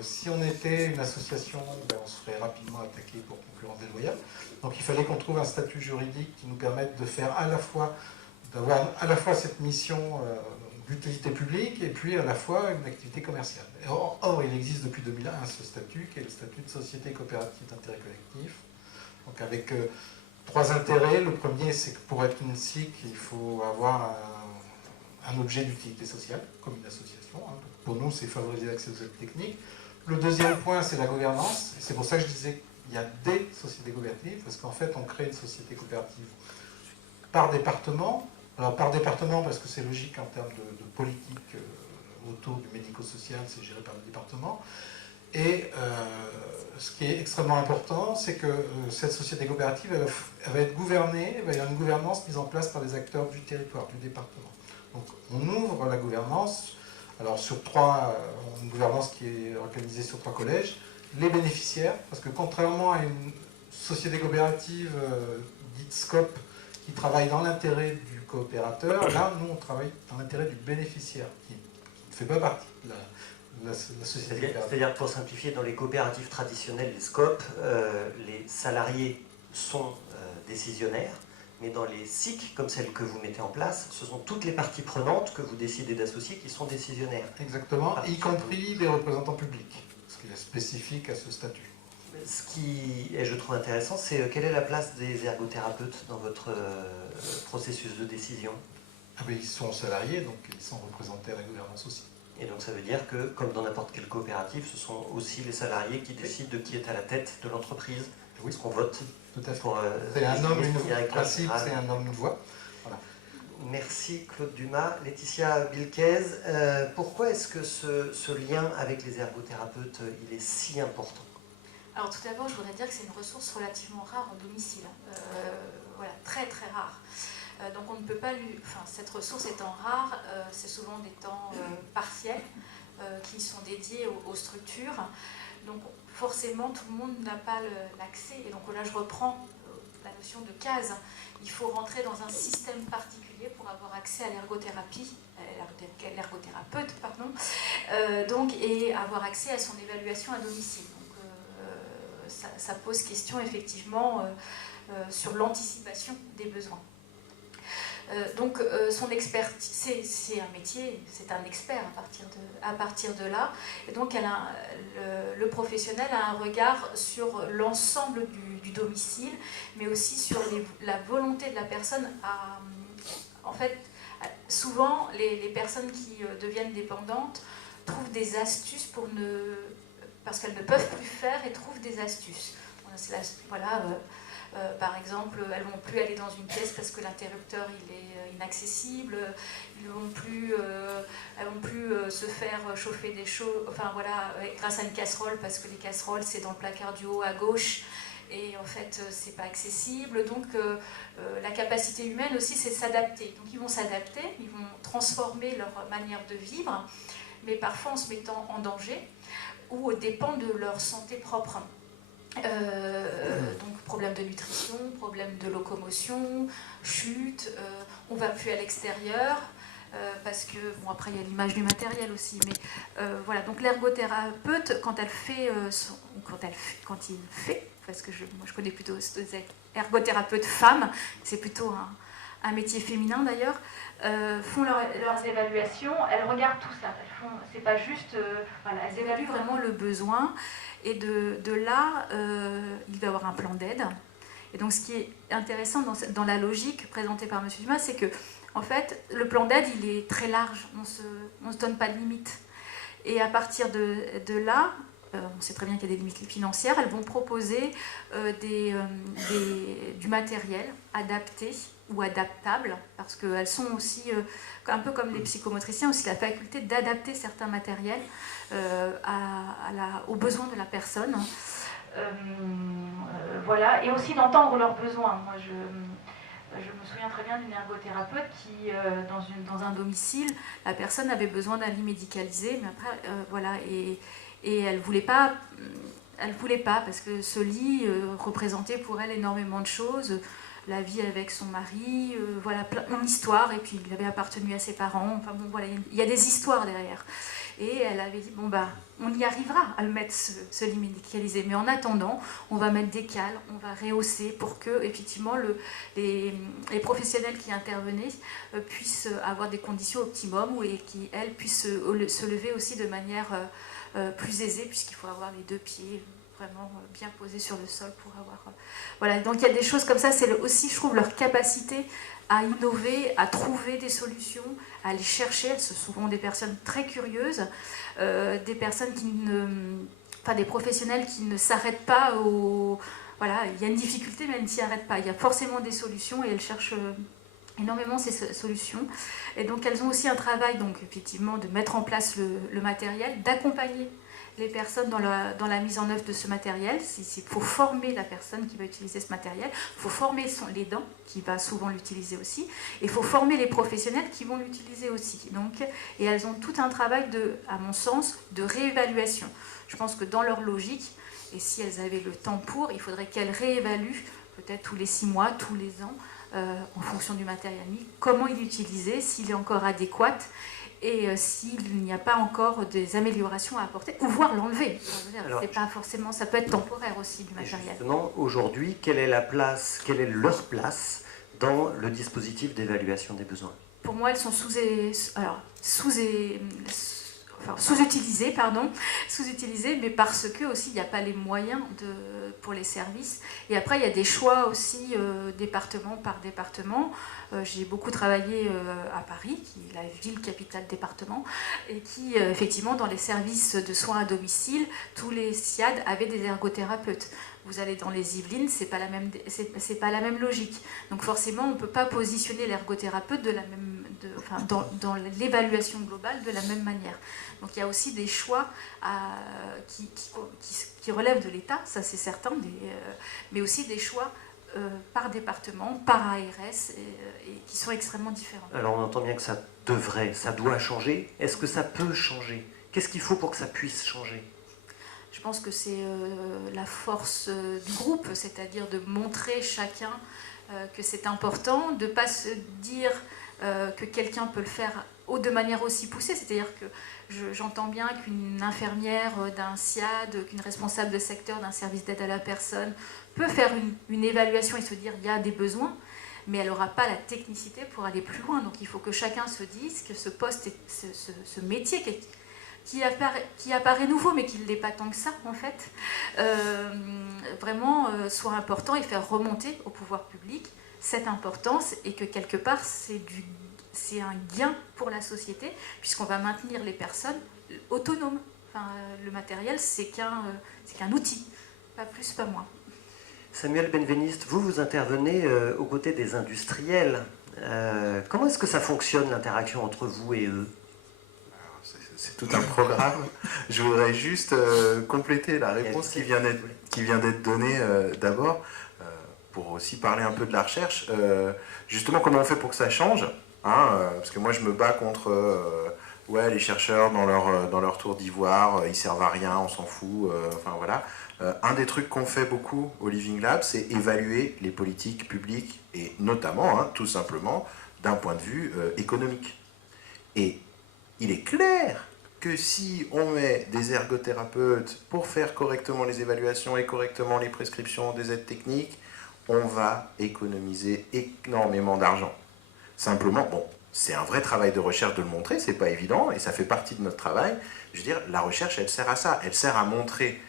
si on était une association, ben, on se ferait rapidement attaquer pour concurrence déloyale. Donc il fallait qu'on trouve un statut juridique qui nous permette de faire d'avoir à la fois cette mission d'utilité publique et puis à la fois une activité commerciale. Or, il existe depuis 2001 ce statut qui est le statut de société coopérative d'intérêt collectif. Donc avec 3 intérêts. Le premier, c'est que pour être une SIC, il faut avoir un objet d'utilité sociale, comme une association. Hein. Pour nous, c'est favoriser l'accès aux aides techniques. Le deuxième point, c'est la gouvernance. C'est pour ça que je disais qu'il y a des sociétés coopératives, parce qu'en fait, on crée une société coopérative par département. Alors par département, parce que c'est logique en termes de politique autour du médico-social, c'est géré par le département. Et ce qui est extrêmement important, c'est que cette société coopérative, elle va être gouvernée, il va y avoir une gouvernance mise en place par les acteurs du territoire, du département. Donc on ouvre la gouvernance, alors sur une gouvernance qui est organisée sur 3 collèges, les bénéficiaires, parce que contrairement à une société coopérative dite SCOP, qui travaille dans l'intérêt du coopérateur, là, nous, on travaille dans l'intérêt du bénéficiaire, qui ne fait pas partie de la société coopérative. C'est-à-dire, pour simplifier, dans les coopératives traditionnelles, les SCOP, les salariés sont décisionnaires, mais dans les SIC, comme celles que vous mettez en place, ce sont toutes les parties prenantes que vous décidez d'associer qui sont décisionnaires. Exactement, y compris des représentants publics, ce qui est spécifique à ce statut. Ce qui est, je trouve intéressant, c'est quelle est la place des ergothérapeutes dans votre processus de décision? Ils sont salariés, donc ils sont représentés à la gouvernance aussi. Et donc ça veut dire que, comme dans n'importe quelle coopérative, ce sont aussi les salariés qui décident de qui est à la tête de l'entreprise. Oui, ce qu'on vote. Tout à fait. Pour, c'est un homme, une voix. Le principe, c'est un homme, une voix. Voilà. Merci Claude Dumas. Laetitia Bilquez, pourquoi est-ce que ce lien avec les ergothérapeutes, il est si important? Alors tout d'abord, je voudrais dire que c'est une ressource relativement rare en domicile. Voilà, très très rare. Donc on ne peut pas cette ressource étant rare, c'est souvent des temps partiels qui sont dédiés aux structures. Donc forcément, tout le monde n'a pas l'accès. Et donc là, je reprends la notion de case. Il faut rentrer dans un système particulier pour avoir accès à l'ergothérapeute, pardon, et avoir accès à son évaluation à domicile. Ça pose question effectivement sur l'anticipation des besoins. Son expertise, c'est un métier, c'est un expert à partir de là. Et donc le professionnel a un regard sur l'ensemble du domicile, mais aussi sur la volonté de la personne à... En fait, souvent, les personnes qui deviennent dépendantes trouvent des astuces parce qu'elles ne peuvent plus faire et trouvent des astuces. Par exemple, elles ne vont plus aller dans une pièce parce que l'interrupteur il est inaccessible, elles ne vont plus se faire chauffer des choses, grâce à une casserole, parce que les casseroles c'est dans le placard du haut à gauche et en fait c'est pas accessible. Donc la capacité humaine aussi c'est s'adapter. Donc ils vont s'adapter, ils vont transformer leur manière de vivre, mais parfois en se mettant en danger ou aux dépens de leur santé propre. Donc problème de nutrition, problème de locomotion, chute, on va plus à l'extérieur parce que, bon après il y a l'image du matériel aussi, mais voilà, donc l'ergothérapeute quand il fait, parce que moi je connais plutôt des ergothérapeutes femmes, c'est plutôt un métier féminin d'ailleurs, font leurs évaluations, elles regardent tout ça, c'est pas juste, elles évaluent vraiment le besoin. Et de là, il va y avoir un plan d'aide. Et donc ce qui est intéressant dans la logique présentée par M. Dumas, c'est que en fait, le plan d'aide, il est très large, on ne se donne pas de limite. Et à partir de là, on sait très bien qu'il y a des limites financières, elles vont proposer du matériel adapté ou adaptable, parce qu'elles sont aussi, un peu comme les psychomotriciens, aussi la faculté d'adapter certains matériels aux besoins de la personne. Voilà, et aussi d'entendre leurs besoins. Moi, je me souviens très bien d'une ergothérapeute qui, dans un domicile, la personne avait besoin d'un lit médicalisé, mais après, voilà, et elle voulait pas parce que ce lit représentait pour elle énormément de choses, la vie avec son mari, voilà, une histoire, et puis il avait appartenu à ses parents, enfin bon, voilà, il y a des histoires derrière. Et elle avait dit, bon bah, on y arrivera à le mettre, ce lit médicalisé, mais en attendant, on va mettre des cales, on va rehausser pour que, effectivement, les professionnels qui intervenaient puissent avoir des conditions optimum et qui, elles, puissent se lever aussi de manière plus aisée, puisqu'il faut avoir les deux pieds vraiment bien posés sur le sol pour avoir... Voilà, donc il y a des choses comme ça, c'est aussi, je trouve, leur capacité à innover, à trouver des solutions, à les chercher. Elles sont souvent des personnes très curieuses, des personnes des professionnels qui ne s'arrêtent pas au... Voilà, il y a une difficulté, mais elles ne s'y arrêtent pas. Il y a forcément des solutions et elles cherchent énormément ces solutions. Et donc elles ont aussi un travail, donc effectivement, de mettre en place le matériel, d'accompagner les personnes dans la mise en œuvre de ce matériel. Il faut former la personne qui va utiliser ce matériel, il faut former l'aidant qui va souvent l'utiliser aussi, et il faut former les professionnels qui vont l'utiliser aussi. Donc, et elles ont tout un travail, à mon sens, de réévaluation. Je pense que dans leur logique, et si elles avaient le temps pour, il faudrait qu'elles réévaluent, peut-être tous les 6 mois, tous les ans, en fonction du matériel mis, comment il est utilisé, s'il est encore adéquat, et s'il n'y a pas encore des améliorations à apporter, ou voire l'enlever. C'est pas forcément, ça peut être temporaire aussi du matériel. Justement, aujourd'hui, quelle est leur place dans le dispositif d'évaluation des besoins? Pour moi, elles sont sous-utilisées, mais parce que aussi il n'y a pas les moyens pour les services. Et après, il y a des choix aussi département par département. J'ai beaucoup travaillé à Paris, qui est la ville capitale département, et qui, effectivement, dans les services de soins à domicile, tous les SIAD avaient des ergothérapeutes. Vous allez dans les Yvelines, c'est pas la même logique. Donc forcément, on ne peut pas positionner l'ergothérapeute dans l'évaluation globale de la même manière. Donc il y a aussi des choix qui relèvent de l'État, ça c'est certain, mais aussi des choix par département, par ARS, et qui sont extrêmement différents. Alors on entend bien que ça doit changer. Est-ce que ça peut changer? Qu'est-ce qu'il faut pour que ça puisse changer? Je pense que c'est la force du groupe, c'est-à-dire de montrer chacun que c'est important, de ne pas se dire que quelqu'un peut le faire de manière aussi poussée, c'est-à-dire que j'entends bien qu'une infirmière d'un SIAD, qu'une responsable de secteur d'un service d'aide à la personne peut faire une évaluation et se dire qu'il y a des besoins, mais elle n'aura pas la technicité pour aller plus loin. Donc il faut que chacun se dise que ce poste, ce métier qui apparaît nouveau, mais qui ne l'est pas tant que ça, en fait, vraiment soit important et faire remonter au pouvoir public cette importance, et que quelque part, c'est un gain pour la société, puisqu'on va maintenir les personnes autonomes. Enfin, le matériel, c'est qu'un outil, pas plus, pas moins. Samuel Benveniste, vous intervenez aux côtés des industriels. Comment est-ce que ça fonctionne, l'interaction entre vous et eux? C'est tout un programme. Je voudrais juste compléter la réponse qui vient d'être donnée d'abord, pour aussi parler un peu de la recherche. Justement, comment on fait pour que ça change, parce que moi, je me bats contre les chercheurs dans leur tour d'ivoire, ils servent à rien, on s'en fout. Enfin voilà. Un des trucs qu'on fait beaucoup au Living Lab, c'est évaluer les politiques publiques, et notamment, tout simplement, d'un point de vue économique. Et il est clair que si on met des ergothérapeutes pour faire correctement les évaluations et correctement les prescriptions des aides techniques, on va économiser énormément d'argent. Simplement, c'est un vrai travail de recherche de le montrer, c'est pas évident, et ça fait partie de notre travail. Je veux dire, la recherche, elle sert à ça, elle sert à montrer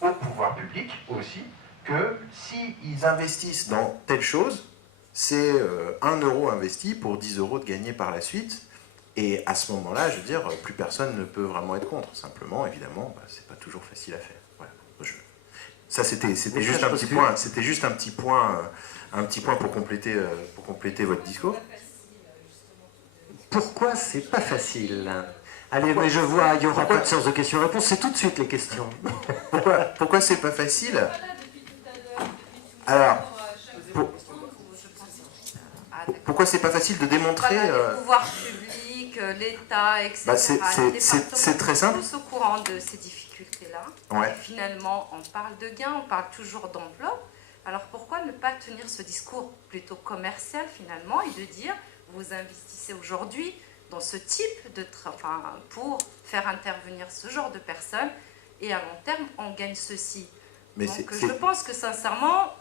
au pouvoir public aussi que s'ils investissent dans telle chose, c'est 1 euro investi pour 10 euros de gagné par la suite. Et à ce moment-là, je veux dire, plus personne ne peut vraiment être contre. Simplement, évidemment, c'est pas toujours facile à faire. Voilà. Ça, c'était juste un petit point. C'était juste un petit point pour compléter votre discours. Pourquoi c'est pas facile? Allez, mais je vois, il n'y aura pas de séance de questions-réponses, c'est tout de suite les questions. Pourquoi c'est pas facile? Alors, pourquoi c'est pas facile de démontrer... Les pouvoirs publics, l'État, etc. C'est très simple. Tous au courant de ces difficultés-là. Ouais. Et finalement, on parle de gains, on parle toujours d'emploi. Alors pourquoi ne pas tenir ce discours plutôt commercial finalement et de dire vous investissez aujourd'hui dans ce type de pour faire intervenir ce genre de personnes et à long terme on gagne ceci. Mais donc je pense que sincèrement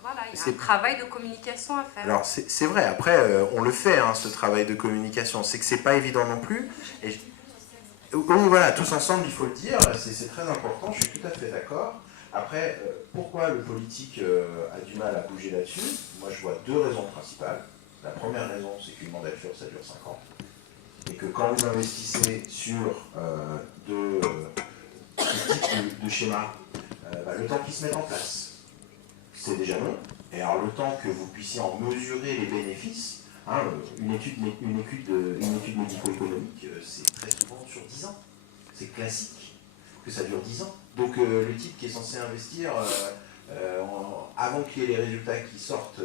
voilà, il y a un travail de communication à faire. Alors c'est vrai, après on le fait ce travail de communication, c'est que c'est pas évident non plus. Et oui, voilà, tous ensemble il faut le dire, c'est très important, je suis tout à fait d'accord. Après, pourquoi le politique a du mal à bouger là-dessus? Moi je vois 2 raisons principales. La première raison, c'est qu'une mandature ça dure 5 ans. Et que quand vous investissez sur ce type de schéma, le temps qu'ils se mettent en place, c'est déjà long. Et alors le temps que vous puissiez en mesurer les bénéfices, une étude médico-économique, c'est très souvent sur 10 ans. C'est classique que ça dure 10 ans. Donc le type qui est censé investir avant qu'il y ait les résultats qui sortent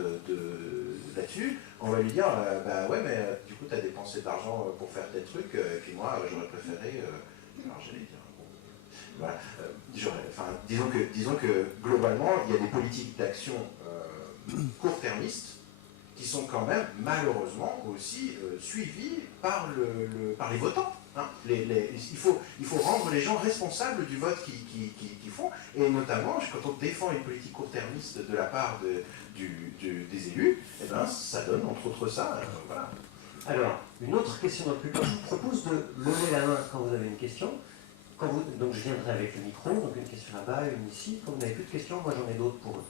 là-dessus, on va lui dire ouais mais du coup tu as dépensé de l'argent pour faire tel truc et puis moi j'aurais préféré alors j'allais dire voilà, disons que globalement il y a des politiques d'action court-termistes qui sont quand même malheureusement aussi suivies par les votants. Il faut rendre les gens responsables du vote qu'ils font, et notamment quand on défend une politique court-termiste de la part des élus, eh ben, ça donne entre autres ça. Voilà. Alors, une autre question dans le public. Je vous propose de lever la main quand vous avez une question. Donc je viendrai avec le micro, donc une question là-bas, une ici. Quand vous n'avez plus de questions, moi j'en ai d'autres pour eux.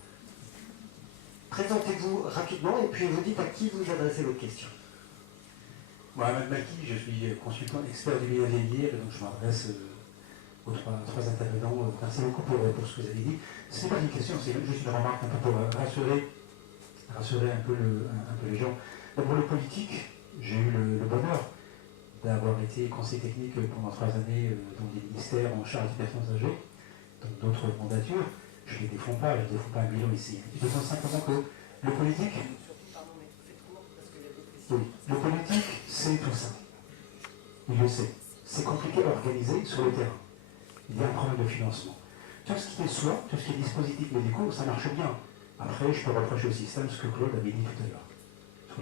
Présentez-vous rapidement et puis vous dites à qui vous adressez votre question. Mohamed Maki, je suis consultant expert du milieu vieillir, donc je m'adresse aux trois intervenants. Merci beaucoup pour ce que vous avez dit. Ce n'est pas une question, c'est juste une remarque un peu pour rassurer un peu les gens. Pour le politique, j'ai eu le bonheur d'avoir été conseiller technique pendant 3 années dans des ministères en charge des personnes âgées, donc d'autres mandatures. Je ne les défends pas, je ne défends pas un million ici. Je défends simplement que le politique... Oui, le politique, c'est tout ça. Il le sait. C'est compliqué à organiser sur le terrain. Il y a un problème de financement. Tout ce qui est soin, tout ce qui est dispositifs médicaux, ça marche bien. Après, je peux reprocher au système ce que Claude avait dit tout à l'heure. Sur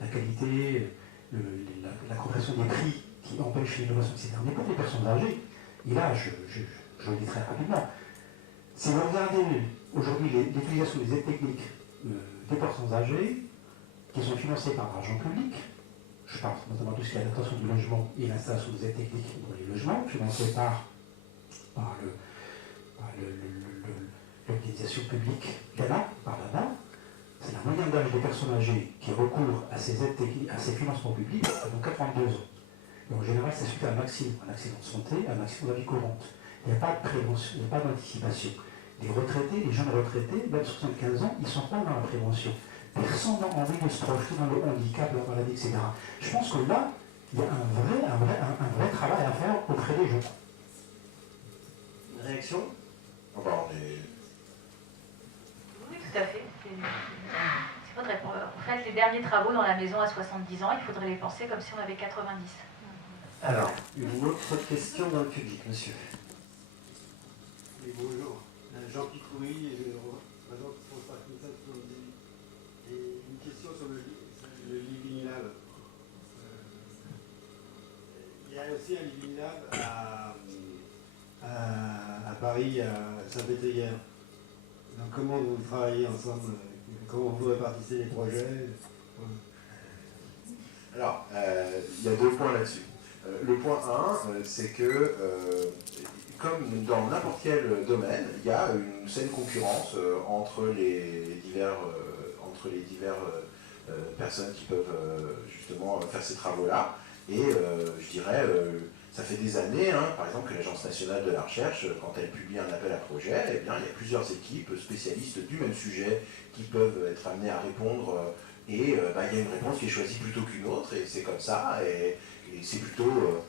la qualité, la compression des prix qui empêche l'innovation, etc. Mais pour les personnes âgées, et là, je le dis très rapidement, si vous regardez aujourd'hui l'utilisation des aides techniques des personnes âgées, qui sont financées par l'argent public, je parle notamment de tout ce qui est l'adaptation du logement et l'installation des aides techniques dans les logements, financées par l'organisation publique d'ANA, par l'ANA, c'est la moyenne d'âge des personnes âgées qui recourent à ces aides techniques, à ces financements publics, donc 82 ans. Et en général, c'est suite à un accident de santé, un accident de la vie courante. Il n'y a pas de prévention, il n'y a pas d'anticipation. Les retraités, les jeunes retraités, même 75 ans, ils ne sont pas dans la prévention. Personne n'a envie de se projeter dans le handicap, la maladie, etc. Je pense que là, il y a un vrai travail à faire auprès des gens. Une réaction? On est... Oui, tout à fait. Il faudrait, en fait, les derniers travaux dans la maison à 70 ans, il faudrait les penser comme si on avait 90. Alors, une autre question dans le public, monsieur. Oui, bonjour. Jean Picoury, et je représente France Parkinson 78. Et une question sur le Living Lab. Il y a aussi un Living Lab à Paris, à Saint-Péteillère. Donc comment vous travaillez ensemble? Comment vous répartissez les projets? Alors, il y a 2 points là-dessus. Le point 1, c'est que comme dans n'importe quel domaine, il y a une saine concurrence entre les divers personnes qui peuvent justement faire ces travaux-là. Et je dirais, ça fait des années, hein, par exemple, que l'Agence nationale de la recherche, quand elle publie un appel à projet, eh bien, il y a plusieurs équipes spécialistes du même sujet qui peuvent être amenées à répondre. Et il y a une réponse qui est choisie plutôt qu'une autre, et c'est comme ça. Et c'est plutôt,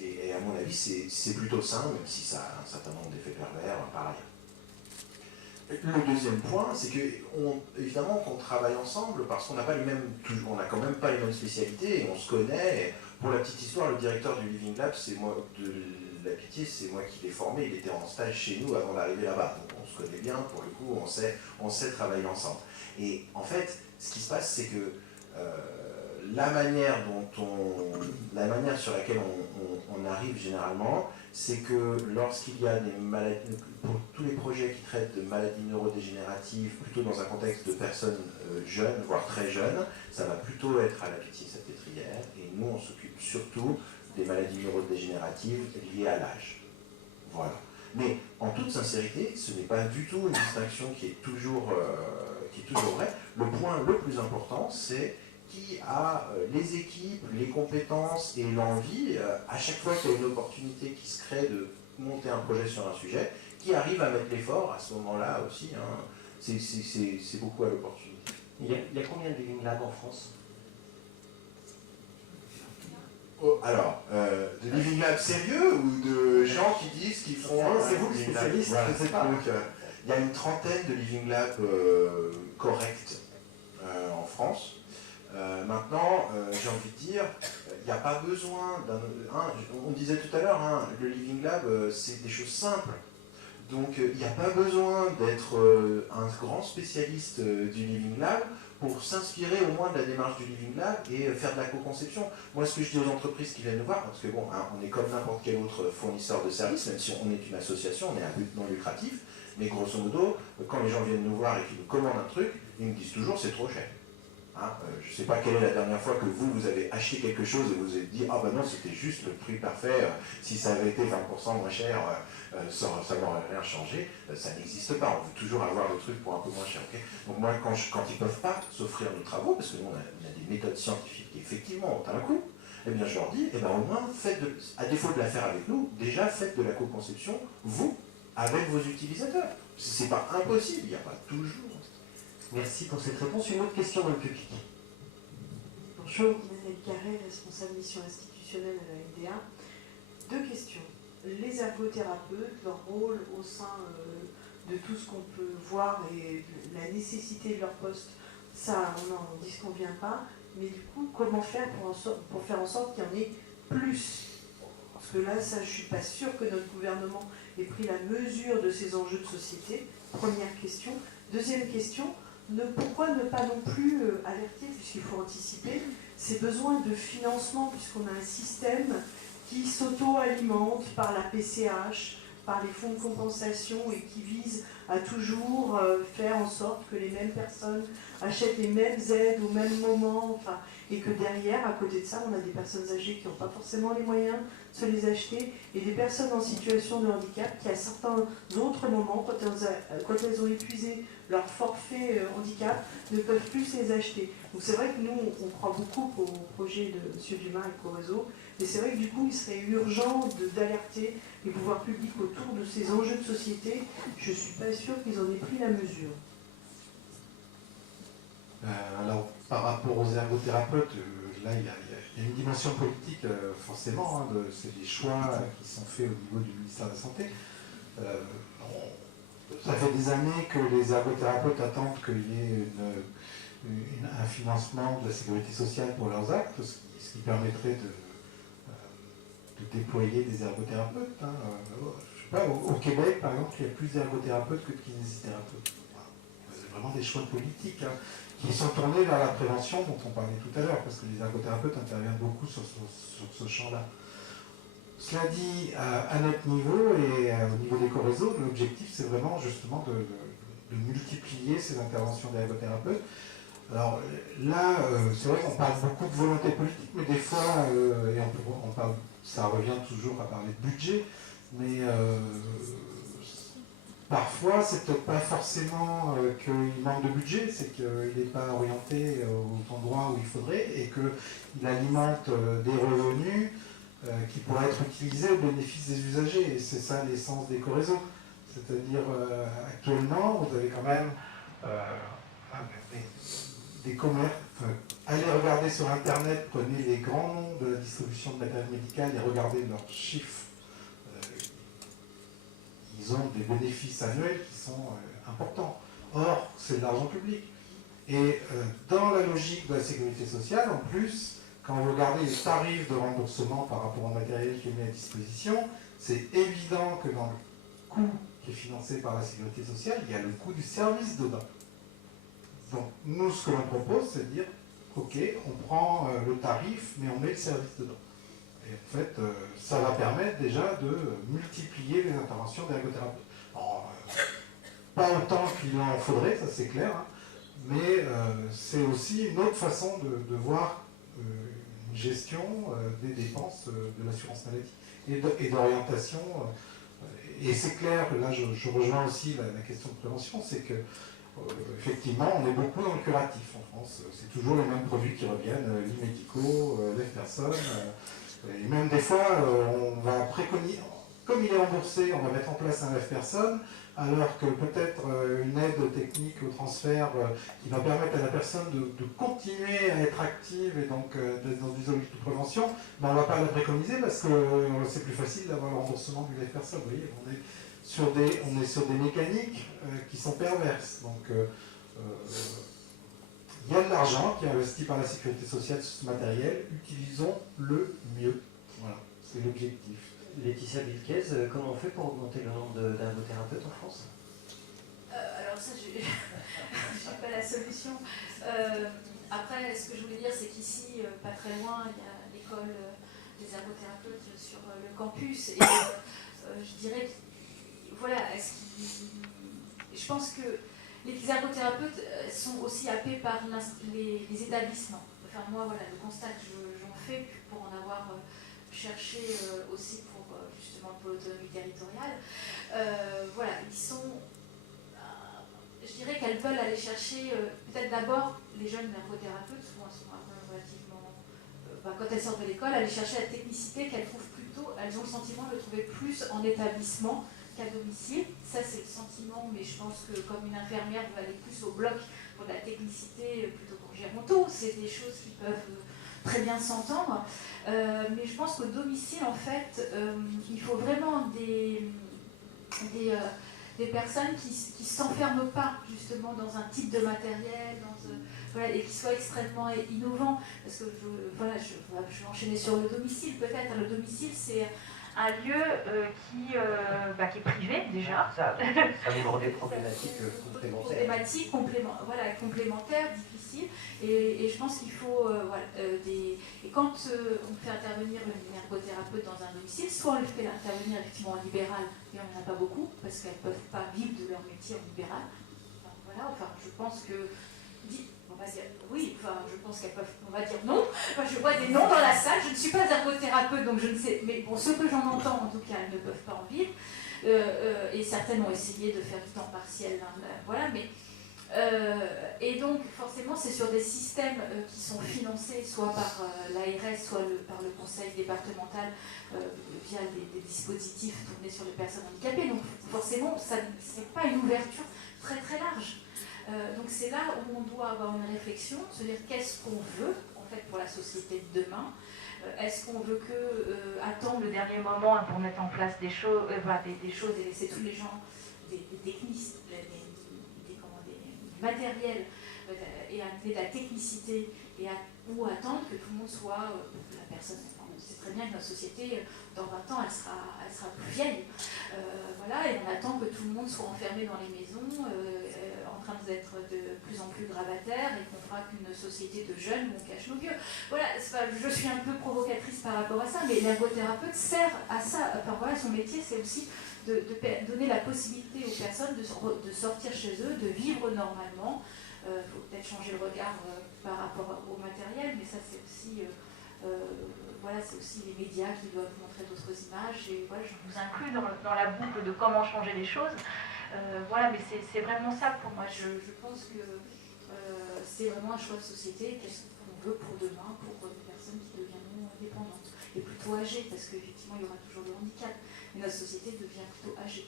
et à mon avis, c'est plutôt sain, même si ça a un certain nombre d'effets pervers par ailleurs. Le deuxième point, c'est que évidemment qu'on travaille ensemble parce qu'on n'a pas les mêmes, on n'a quand même pas les mêmes spécialités et on se connaît. Et pour la petite histoire, le directeur du Living Lab, c'est moi de la Pitié, c'est moi qui l'ai formé. Il était en stage chez nous avant d'arriver là-bas, donc on se connaît bien. Pour le coup, on sait travailler ensemble. Et en fait, ce qui se passe, c'est que la manière sur laquelle on arrive généralement, c'est que lorsqu'il y a des maladies, pour tous les projets qui traitent de maladies neurodégénératives, plutôt dans un contexte de personnes jeunes, voire très jeunes, ça va plutôt être à la Pitié-Salpêtrière, et nous on s'occupe surtout des maladies neurodégénératives liées à l'âge. Voilà. Mais en toute sincérité, ce n'est pas du tout une distinction qui est toujours vraie. Le point le plus important, c'est qui a les équipes, les compétences et l'envie, à chaque fois qu'il y a une opportunité qui se crée de monter un projet sur un sujet, qui arrive à mettre l'effort à ce moment-là aussi. Hein, c'est beaucoup à l'opportunité. Il y a combien de Living Lab en France? Alors, de Living Lab sérieux ou de gens qui disent qu'ils font... C'est vous le spécialiste, voilà. je ne sais pas. Donc, il y a une trentaine de Living Lab corrects en France. Maintenant, j'ai envie de dire, il n'y a pas besoin d'un... on disait tout à l'heure, hein, le Living Lab, c'est des choses simples. Donc, il n'y a pas besoin d'être un grand spécialiste du Living Lab pour s'inspirer au moins de la démarche du Living Lab et faire de la co-conception. Moi, ce que je dis aux entreprises qui viennent nous voir, parce que bon, hein, on est comme n'importe quel autre fournisseur de services, même si on est une association, on est à but non lucratif, mais grosso modo, quand les gens viennent nous voir et qu'ils nous commandent un truc, ils me disent toujours c'est trop cher. Hein, je ne sais pas quelle est la dernière fois que vous avez acheté quelque chose et vous vous êtes dit ah ben non, c'était juste le prix parfait, si ça avait été 20% moins cher, ça n'aurait rien changé. Ça n'existe pas, on veut toujours avoir le truc pour un peu moins cher. Okay, donc moi, quand ils ne peuvent pas s'offrir nos travaux, parce que nous on a des méthodes scientifiques qui effectivement ont un coût, eh bien je leur dis, eh ben, au moins, à défaut de la faire avec nous, déjà faites de la co-conception, vous, avec vos utilisateurs. Ce n'est pas impossible, il n'y a pas toujours. Merci pour cette réponse. Une autre question dans le public. Bonjour, Emmanuel Carré, responsable mission institutionnelle à la LDA. Deux questions. Les ergothérapeutes, leur rôle au sein de tout ce qu'on peut voir et la nécessité de leur poste, ça, on n'en disconvient pas. Mais du coup, comment faire pour faire en sorte qu'il y en ait plus? Parce que là, ça, je ne suis pas sûre que notre gouvernement ait pris la mesure de ces enjeux de société. Première question. Deuxième question. Pourquoi ne pas non plus alerter, puisqu'il faut anticiper, ces besoins de financement, puisqu'on a un système qui s'auto-alimente par la PCH, par les fonds de compensation et qui vise à toujours faire en sorte que les mêmes personnes achètent les mêmes aides au même moment, enfin, et que derrière, à côté de ça, on a des personnes âgées qui n'ont pas forcément les moyens de se les acheter, et des personnes en situation de handicap qui, à certains autres moments, quand elles ont épuisé leur forfait handicap, ne peuvent plus se les acheter. Donc c'est vrai que nous, on croit beaucoup au projet de M. Dumas et Corézo, mais c'est vrai que du coup, il serait urgent d'alerter les pouvoirs publics autour de ces enjeux de société. Je ne suis pas sûre qu'ils en aient pris la mesure. Alors, par rapport aux ergothérapeutes, là, il y a une dimension politique, forcément. Hein, c'est des choix qui sont faits au niveau du ministère de la Santé. Ça fait des années que les ergothérapeutes attendent qu'il y ait un financement de la sécurité sociale pour leurs actes, ce qui permettrait de déployer des ergothérapeutes. Hein. Je sais pas, au Québec, par exemple, il y a plus d'ergothérapeutes que de kinésithérapeutes. Voilà. C'est vraiment des choix politiques, hein, qui sont tournés vers la prévention dont on parlait tout à l'heure, parce que les ergothérapeutes interviennent beaucoup sur ce champ-là. Cela dit, à notre niveau et au niveau des Corézo, l'objectif c'est vraiment justement de multiplier ces interventions d'ergothérapeutes. Alors là, c'est vrai qu'on parle beaucoup de volonté politique, mais des fois, ça revient toujours à parler de budget, Mais parfois, c'est peut-être pas forcément qu'il manque de budget, c'est qu'il n'est pas orienté aux endroits où il faudrait et qu'il alimente des revenus qui pourraient être utilisés au bénéfice des usagers. Et c'est ça l'essence d'éco-réseau. C'est-à-dire, actuellement, vous avez quand même des commerces. Allez regarder sur Internet, prenez les grands noms de la distribution de matériel médical et regardez leurs chiffres. Ils ont des bénéfices annuels qui sont importants. Or, c'est de l'argent public. Et dans la logique de la sécurité sociale, en plus, quand vous regardez les tarifs de remboursement par rapport au matériel qui est mis à disposition, c'est évident que dans le coût qui est financé par la sécurité sociale, il y a le coût du service dedans. Donc, nous, ce que l'on propose, c'est de dire, ok, on prend le tarif, mais on met le service dedans. Et en fait, ça va permettre déjà de multiplier les interventions d'ergothérapeutes. Pas autant qu'il en faudrait, ça c'est clair, hein, mais c'est aussi une autre façon de voir une gestion des dépenses de l'assurance maladie et d'orientation. Et c'est clair, là je rejoins aussi la question de prévention, c'est que effectivement, on est beaucoup dans le curatif en France. C'est toujours les mêmes produits qui reviennent, lits médicaux, lève-personne. Et même des fois, on va préconiser, comme il est remboursé, on va mettre en place un lève-personne, alors que peut-être une aide technique au transfert qui va permettre à la personne de continuer à être active et donc d'être dans une zone de prévention, ben on ne va pas la préconiser parce que c'est plus facile d'avoir le remboursement du lève-personne. Vous voyez, on est sur des mécaniques qui sont perverses. Donc, il y a de l'argent qui est investi par la sécurité sociale sur ce matériel, utilisons-le mieux. Voilà, c'est l'objectif. Laetitia Bilquez, comment on fait pour augmenter le nombre d'ergothérapeutes en France? Alors ça, je n'ai pas la solution. Après, ce que je voulais dire, c'est qu'ici, pas très loin, il y a l'école des ergothérapeutes sur le campus. Et je dirais que, voilà, je pense que les ergothérapeutes sont aussi happés par les établissements. Enfin, moi, voilà, le constat que j'en fais, pour en avoir cherché aussi pour justement pour l'autonomie territoriale, voilà, ils sont, je dirais qu'elles veulent aller chercher peut-être d'abord les jeunes ergothérapeutes, souvent elles sont relativement, quand elles sortent de l'école, aller chercher la technicité qu'elles trouvent plutôt, elles ont le sentiment de le trouver plus en établissement qu'à domicile. Ça, c'est le sentiment, mais je pense que comme une infirmière veut aller plus au bloc pour de la technicité plutôt qu'en géronto, c'est des choses qui peuvent très bien s'entendre. Mais je pense qu'au domicile, en fait, il faut vraiment des personnes qui ne s'enferment pas justement dans un type de matériel, voilà, et qui soient extrêmement innovants. Parce que je vais enchaîner sur le domicile peut-être. Le domicile, c'est un lieu qui est privé déjà. Ça ouvre des problématiques complémentaires. Complémentaires, difficiles. Et je pense qu'il faut et quand on fait intervenir une ergothérapeute dans un domicile, soit on le fait intervenir effectivement en libéral, mais on n'en a pas beaucoup parce qu'elles ne peuvent pas vivre de leur métier en libéral. Je pense que on va dire oui, je pense qu'elles peuvent, on va dire non. Je vois des noms dans la salle, je ne suis pas ergothérapeute, donc je ne sais, mais bon, ce que j'en entends, en tout cas, elles ne peuvent pas en vivre. Et certaines ont essayé de faire du temps partiel, voilà, mais et donc forcément c'est sur des systèmes qui sont financés soit par l'ARS, soit par le conseil départemental via des dispositifs tournés sur les personnes handicapées. Donc forcément, ce n'est pas une ouverture très très large. Donc c'est là où on doit avoir une réflexion, se dire qu'est-ce qu'on veut en fait pour la société de demain. Est-ce qu'on veut attendre le dernier moment pour mettre en place des choses et laisser tous les gens, des techniques, du matériel et amener de la technicité ou attendre que tout le monde soit la personne. On sait très bien que notre société, dans 20 ans, elle sera plus vieille. Voilà, et on attend que tout le monde soit enfermé dans les maisons, en train d'être de plus en plus grabataire et qu'on fera qu'une société de jeunes où on cache nos vieux. Voilà, je suis un peu provocatrice par rapport à ça, mais l'ergothérapeute sert à ça. Enfin voilà, son métier, c'est aussi de donner la possibilité aux personnes de sortir chez eux, de vivre normalement. Il faut peut-être changer le regard par rapport au matériel, mais ça c'est aussi Voilà, c'est aussi les médias qui doivent montrer d'autres images. Et voilà, je vous inclus dans la boucle de comment changer les choses. Voilà, mais c'est vraiment ça pour moi. Je pense que c'est vraiment un choix de société. Qu'est-ce qu'on veut pour demain, pour des personnes qui deviendront indépendantes et plutôt âgées, parce qu'effectivement, il y aura toujours des handicaps. Mais notre société devient plutôt âgée.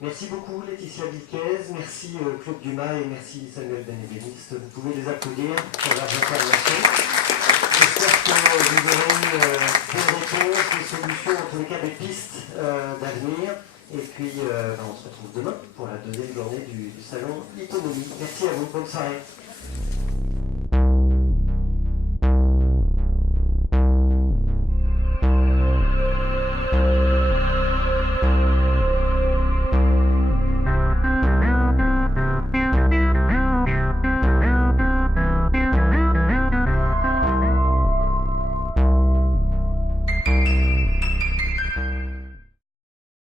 Merci beaucoup Laetitia Viquez, merci Claude Dumas et merci Samuel Benébéniste. Vous pouvez les applaudir pour leurs interventions. J'espère que vous aurez des réponses, des solutions, en tous les cas des pistes d'avenir. Et puis on se retrouve demain pour la deuxième journée du salon Autonomie. Merci à vous, bonne soirée.